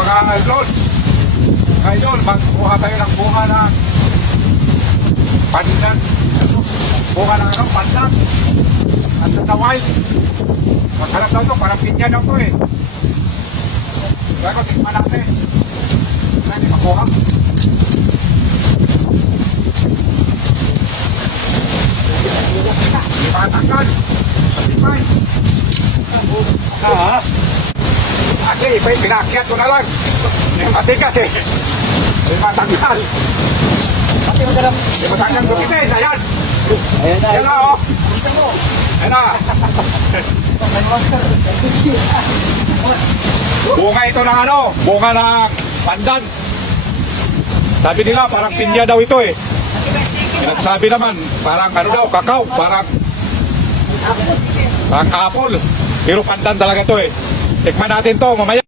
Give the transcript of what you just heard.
mga idol. Ngayon, magkuha tayo ng bunga na pandan. Bunga ng ano, pandan. At sa taway. Masarap daw ito, parang pinya daw ito eh. Kaya ko, tikman natin. Kaya hindi makuha. Hindi matanggal. Matipay. Kasi pinakyat ko na lang. Matigas eh. Hindi matanggal. Hindi matanggal ko kita eh. Ayan. Ayan na oh. Ayan na. Bunga ito ng ano? Bunga ng pandan. Sabi nila parang pinya daw ito eh. Sabi naman parang ano daw, kakao. Parang apple. Pero pandan talaga ito eh. Tikman natin to mamaya.